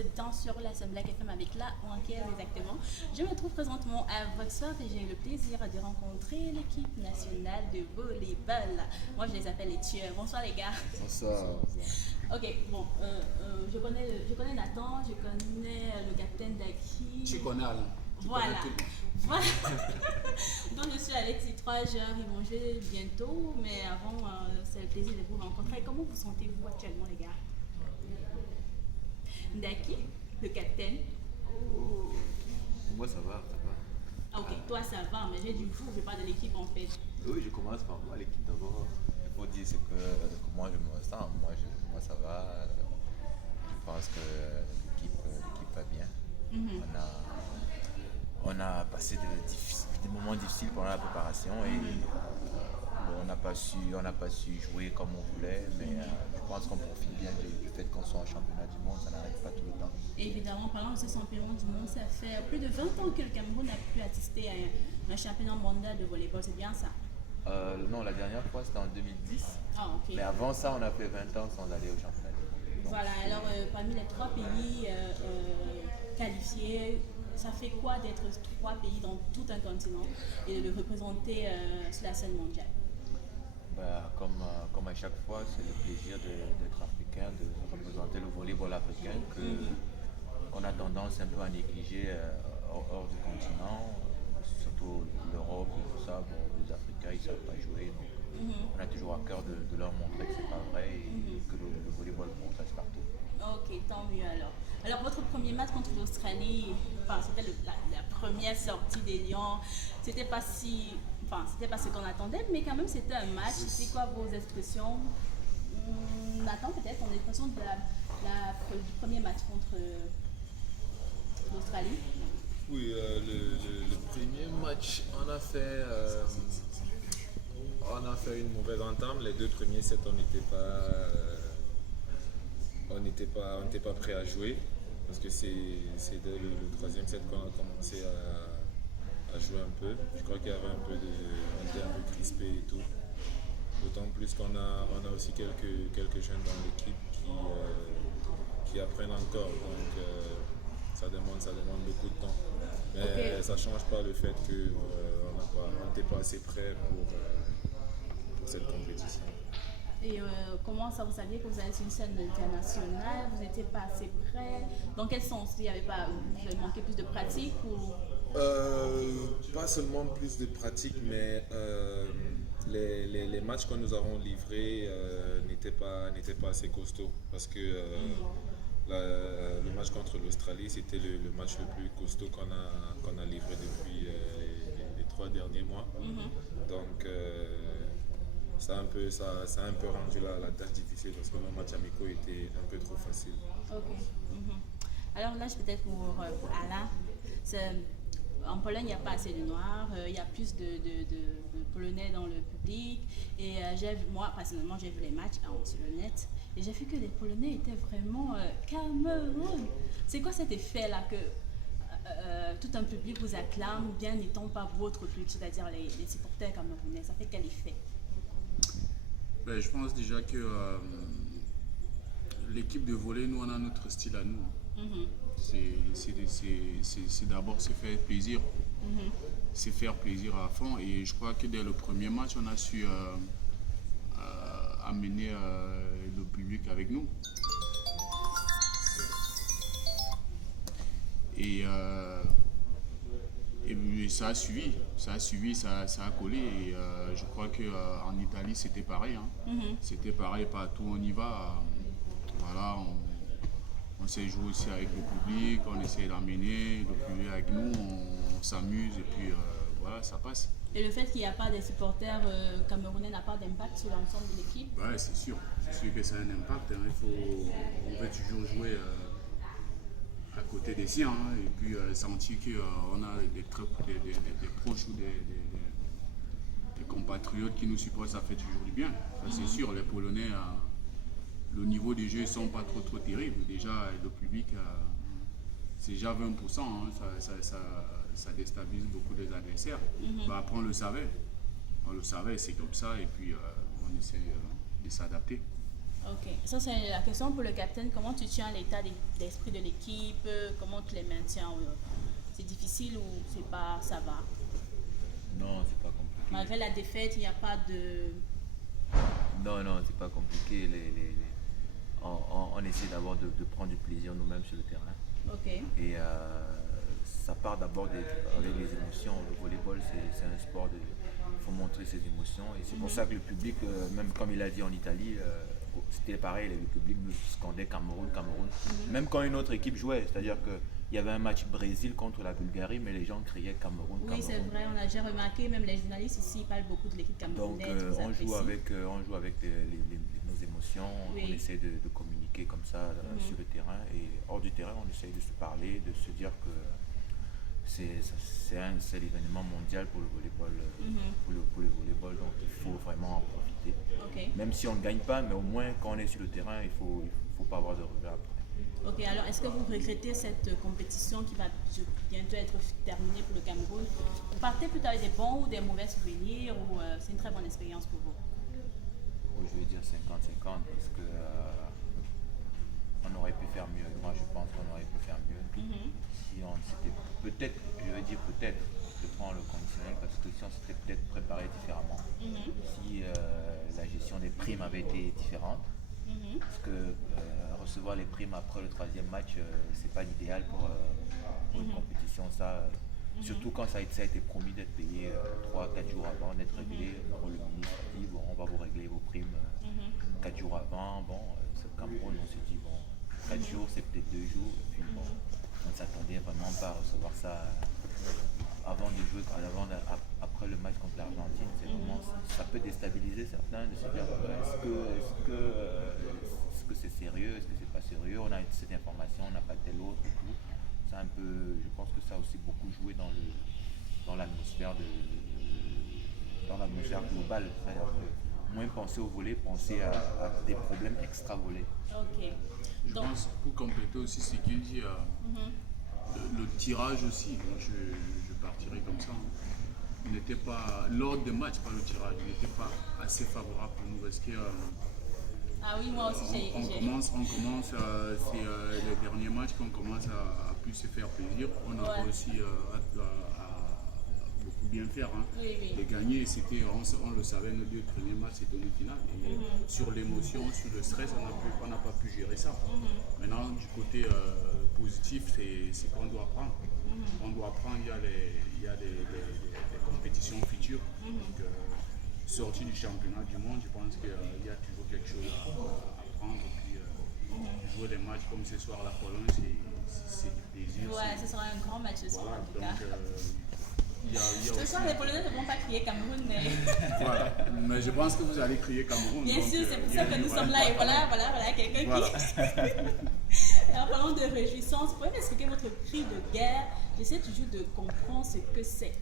êtes dans sur la Black FM avec la Wanker exactement. Je me trouve présentement à Voxford et j'ai le plaisir de rencontrer l'équipe nationale de volleyball. Moi je les appelle les tueurs. Bonsoir les gars. Bonsoir. Ok, bon, je connais Nathan, je connais le capitaine Daki. Tu connais Alain. Voilà. Voilà. Donc je suis avec ces trois joueurs, ils vont jouer bientôt, mais avant, c'est le plaisir de vous rencontrer. Comment vous sentez-vous actuellement les gars? Daki, le capitaine. Moi, ça va, ça va. Ah, ok, toi ça va, mais j'ai du vous, je parle de l'équipe en fait. Oui, je commence par moi, l'équipe d'abord. Il faut dire comment je me sens. Moi, ça va. Je pense que l'équipe va bien. On a passé des moments difficiles pendant la préparation et on n'a pas su jouer comme on voulait, mais je pense qu'on profite bien du fait qu'on soit en championnat du monde, ça n'arrête pas tout le temps. Et évidemment, parlant de ce championnat du monde, ça fait plus de 20 ans que le Cameroun a pu assister à un championnat mondial de volleyball, c'est bien ça? Non, la dernière fois c'était en 2010, Ah, ok. mais avant ça on a fait 20 ans sans aller au championnat du monde. Donc, Voilà, alors parmi les trois pays qualifiés, ça fait quoi d'être trois pays dans tout un continent et de le représenter sur la scène mondiale? Comme à chaque fois, c'est le plaisir d'être africain, de représenter le volleyball africain qu'on a tendance un peu à négliger hors du continent, surtout l'Europe et tout ça. Bon, les Africains ils ne savent pas jouer, donc on a toujours à cœur de leur montrer que c'est pas vrai et que le volleyball progresse partout. Ok, tant mieux alors. Alors votre premier match contre l'Australie, enfin, c'était la première sortie des Lions, c'était pas si, enfin c'était pas ce qu'on attendait, mais quand même c'était un match. C'est quoi vos expressions? Nathan peut-être ton expression du premier match contre l'Australie? Oui, le premier match, on a fait une mauvaise entame. Les deux premiers sets, on n'était pas prêt à jouer parce que c'est dès le troisième set qu'on a commencé à jouer un peu. Je crois qu'il y avait on était un peu crispé et tout. D'autant plus qu'on a aussi quelques jeunes dans l'équipe qui apprennent encore. Donc ça demande beaucoup de temps. Mais ça ne change pas le fait qu'on n'était pas assez prêt pour cette compétition. Et comment ça, vous saviez que vous allez sur une scène internationale, vous n'étiez pas assez prêt? Dans quel sens? Il y avait pas, vous avez manqué plus de pratique ou... Pas seulement plus de pratique, mais les matchs que nous avons livrés n'étaient pas assez costauds. Parce que le match contre l'Australie, c'était le match le plus costaud qu'on a livré depuis les 3 derniers mois. Donc ça a un peu rendu la tâche difficile parce que nos matchs amicaux étaient un peu trop faciles. Ok. Alors là, peut-être pour Alain, en Pologne, il n'y a pas assez de Noirs, il y a plus de Polonais dans le public. Et moi, personnellement, j'ai vu les matchs sur le net et j'ai vu que les Polonais étaient vraiment Cameroun. C'est quoi cet effet-là que tout un public vous acclame, bien n'étant pas votre public, c'est-à-dire les supporters camerounais? Ça fait quel effet? Je pense déjà que l'équipe de volley, nous, on a notre style à nous. C'est d'abord se faire plaisir. C'est faire plaisir à fond. Et je crois que dès le premier match, on a su amener le public avec nous. Et ça a suivi, ça a collé. Et je crois qu'en Italie, c'était pareil. C'était pareil partout, on y va. Voilà, on sait jouer aussi avec le public, on essaie d'amener le public avec nous, on s'amuse et puis voilà, ça passe. Et le fait qu'il n'y a pas de supporters camerounais n'a pas d'impact sur l'ensemble de l'équipe? Ouais, c'est sûr que ça a un impact. On veut toujours jouer à côté des siens et puis sentir qu'on a des proches ou des compatriotes qui nous supportent, ça fait toujours du bien. Ça, c'est sûr, les Polonais, le niveau des jeux ne sont pas trop terribles. Déjà, le public, c'est déjà 20%, ça déstabilise beaucoup des adversaires. Après, on le savait, c'est comme ça et puis on essaie de s'adapter. Ok, ça c'est la question pour le capitaine. Comment tu tiens l'état d'esprit de l'équipe? Comment tu les maintiens? C'est difficile ou c'est pas, ça va? Non, c'est pas compliqué. Malgré la défaite, il n'y a pas de... Non, non, c'est pas compliqué. On essaie d'abord de prendre du plaisir nous-mêmes sur le terrain. Ok. Et ça part d'abord avec les émotions. Le volleyball, c'est un sport de... Il faut montrer ses émotions. Et c'est pour ça que le public, même comme il a dit en Italie, c'était pareil, le public nous scandait Cameroun, Cameroun. Même quand une autre équipe jouait, c'est-à-dire qu'il y avait un match Brésil contre la Bulgarie, mais les gens criaient Cameroun, Oui, Cameroun. c'est vrai, on a déjà remarqué, même les journalistes ici parlent beaucoup de l'équipe Donc camerounaise. Vous on joue appréciez. avec nos émotions, Oui. on essaie de communiquer comme ça sur le terrain et hors du terrain on essaie de se parler, de se dire que c'est l'événement mondial pour le volleyball, pour le volleyball, donc il faut vraiment en profiter. Ok. Même si on ne gagne pas, mais au moins quand on est sur le terrain, il faut pas avoir de regrets après. Ok, alors est-ce que vous regrettez cette compétition qui va bientôt être terminée pour le Cameroun? Vous partez plutôt avec des bons ou des mauvais souvenirs ou c'est une très bonne expérience pour vous? Je vais dire 50-50 parce que on aurait pu faire mieux. Moi je pense qu'on aurait pu faire mieux. Si on s'était peut-être, je vais dire peut-être, je prends le conditionnel parce que si on s'était peut-être préparé différemment, si la gestion des primes avait été différente, parce que recevoir les primes après le troisième match, c'est pas l'idéal pour une compétition. Ça, surtout quand ça a été promis d'être payé 3-4 jours avant, d'être réglé par le ministre a dit bon, on va vous régler vos primes 4 jours avant. Bon, c'est le Cameroun, on s'est dit bon, 4 jours c'est peut-être 2 jours, et puis bon, on ne s'attendait vraiment pas à recevoir ça avant de jouer, après le match contre l'Argentine. C'est vraiment, ça peut déstabiliser certains de se dire est-ce que c'est sérieux, est-ce que c'est pas sérieux, on a cette information, on n'a pas telle autre et tout. C'est un peu, je pense que ça a aussi beaucoup joué dans l'atmosphère globale. C'est-à-dire que moins penser au volley, penser à des problèmes extra-volley. Ok. Je pense, pour compléter aussi ce qu'il dit, le tirage aussi, moi, je partirais comme ça. Il n'était pas, l'ordre des matchs, pas le tirage, il n'était pas assez favorable pour nous parce que Ah oui, moi aussi j'ai... c'est les derniers matchs qu'on commence à plus se faire plaisir. On a aussi à beaucoup bien faire. Hein. Oui. De gagner, on le savait, nos 2 premiers matchs, c'était une finale. Et sur l'émotion, sur le stress, on n'a pas pu gérer ça. Maintenant, du côté positif, c'est qu'on doit apprendre. On doit apprendre, il y a des compétitions futures. Donc, sorti du championnat du monde, je pense qu'il y a toujours quelque chose à apprendre. Et puis, jouer des matchs comme ce soir à la Pologne, c'est du plaisir. Ouais, ce sera un grand match ce soir en tout cas. Il y a Ce aussi... soir, les Polonais ne vont pas crier Cameroun, mais... Voilà. Mais je pense que vous allez crier Cameroun. Bien donc, sûr, c'est pour ça que nous sommes là. Et voilà, quelqu'un qui... En parlant de réjouissance, vous pouvez m'expliquer votre cri de guerre? J'essaie toujours de comprendre ce que c'est.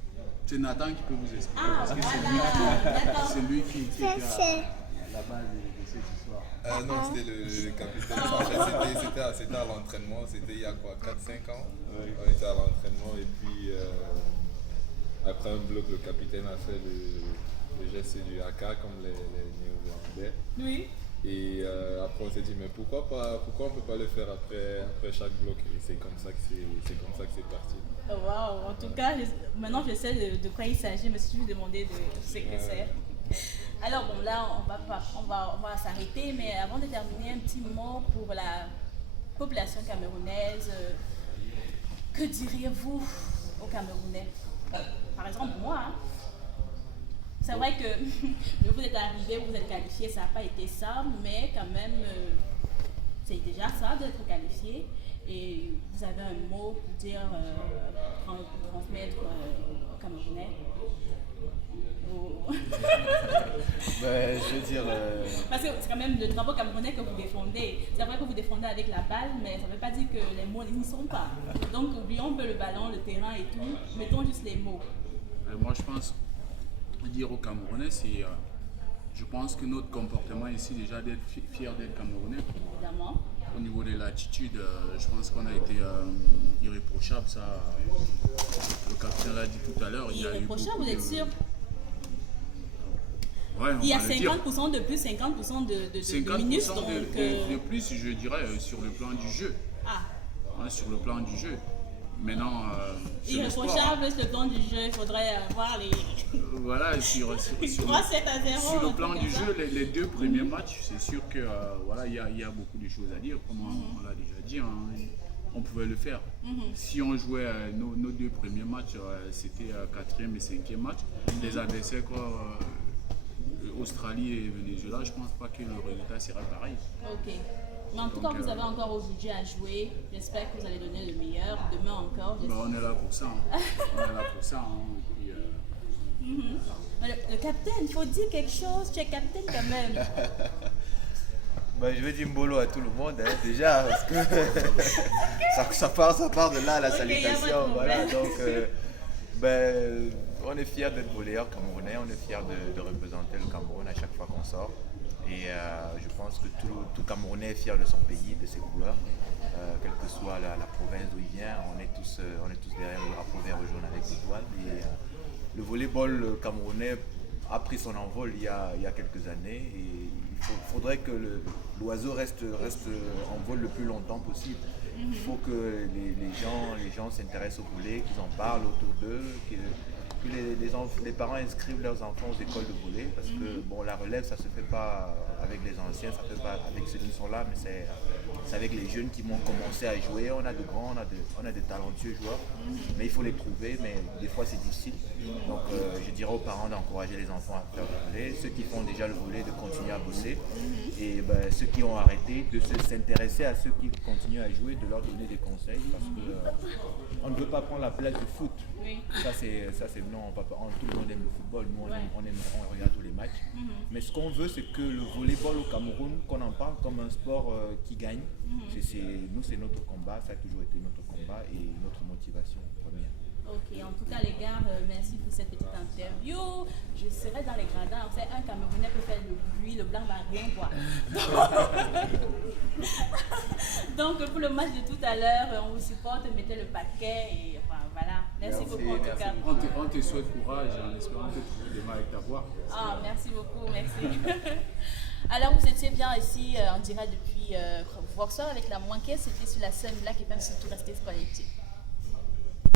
C'est Nathan qui peut vous expliquer. Ah, parce que voilà, d'accord. c'est lui qui était la balle de cette histoire. Non, c'était le capitaine. En fait, c'était à l'entraînement, c'était il y a quoi, 4-5 ans. On était à l'entraînement et puis après un bloc, le capitaine a fait le geste du haka comme les Néo-Zélandais. Oui. Et après on s'est dit mais pourquoi on peut pas le faire après chaque bloc, et c'est comme ça que c'est parti. Oh, wow. En tout cas, maintenant je sais de quoi il s'agit, je me suis juste demandé de ce que c'est. Alors bon, là on va s'arrêter, mais avant de terminer, un petit mot pour la population camerounaise. Que diriez-vous aux Camerounais? Par exemple moi, hein. C'est vrai que vous êtes arrivé, vous êtes qualifié, ça n'a pas été ça, mais quand même, c'est déjà ça d'être qualifié. Et vous avez un mot pour dire, transmettre aux Camerounais. Je veux dire... Parce que c'est quand même le drapeau camerounais que vous défendez. C'est vrai que vous défendez avec la balle, mais ça ne veut pas dire que les mots n'y sont pas. Donc oublions un peu le ballon, le terrain et tout, mettons juste les mots. Moi je pense... dire aux Camerounais, c'est, je pense que notre comportement ici, déjà d'être fier d'être Camerounais. Évidemment. Au niveau de l'attitude, je pense qu'on a été irréprochable. Ça, le capitaine l'a dit tout à l'heure. Irréprochable, vous êtes sûr? Ouais, on Il y a va le dire. 50% de plus, 50% de 50% minutes. Donc, de plus, je dirais, sur le plan du jeu. ah, Hein, sur le plan du jeu. Maintenant, sur le sport, irréprochable, le plan du jeu, il faudrait avoir les voilà, 3-7 à 0. sur le un plan truc du comme ça. jeu, les deux premiers matchs, c'est sûr que voilà, il y a beaucoup de choses à dire, comme on l'a déjà dit. Hein, on pouvait le faire. Si on jouait nos deux premiers matchs, c'était quatrième et cinquième match. Les adversaires, quoi, Australie et Venezuela, je pense pas que le résultat sera pareil. Ok. Mais en tout Donc, cas, vous avez encore aujourd'hui à jouer. J'espère que vous allez donner le meilleur. Demain encore. Ben, on est là pour ça. Hein. On est là pour ça. Hein. Et puis, Le capitaine, il faut dire quelque chose. Tu es capitaine quand même. Ben, je vais dire Mbolo à tout le monde, hein, déjà, parce que ça part de là, la Ok, y a pas de salutation. Voilà, problème. donc, ben, on est fiers d'être volleyeur camerounais, on est fiers de représenter le Cameroun à chaque fois qu'on sort. Et je pense que tout Camerounais est fier de son pays, de ses couleurs. Quelle que soit la province d'où il vient, on est tous derrière le drapeau vert et jaune avec l'étoile. Et le volleyball camerounais a pris son envol il y a quelques années. Et il faudrait que l'oiseau reste en vol le plus longtemps possible. Il faut que les gens s'intéressent au volley, qu'ils en parlent autour d'eux, que les parents inscrivent leurs enfants aux écoles de volley, parce que bon, la relève, ça se fait pas avec les anciens, ça se fait pas avec ceux qui sont là, mais c'est avec les jeunes qui vont commencer à jouer. On a de grands, on a de talentueux joueurs, mais il faut les trouver, mais des fois c'est difficile. Donc je dirais aux parents d'encourager les enfants à faire du volley, ceux qui font déjà le volley de continuer à bosser, et ben, ceux qui ont arrêté de s'intéresser à ceux qui continuent à jouer, de leur donner des conseils, parce que on ne veut pas prendre la place du foot. Oui. Ça c'est non, tout le monde aime le football, nous on regarde tous les matchs. Mais ce qu'on veut, c'est que le volleyball au Cameroun, qu'on en parle comme un sport qui gagne. Nous c'est notre combat, ça a toujours été notre combat et notre motivation première. Ok, en tout cas les gars, merci pour cette petite interview. Je serai dans les gradins. Vous savez, un Camerounais peut faire le bruit, le blanc va rien voir. Donc pour le match de tout à l'heure, on vous supporte, mettez le paquet et enfin voilà. Merci beaucoup en tout cas. on te souhaite courage en espérant que tu trouves demain avec ta voix. Ah, merci beaucoup, merci. Alors, vous étiez bien ici en direct depuis Warsaw avec la Moinquette. C'était sur la scène Black FM, surtout restez connectés.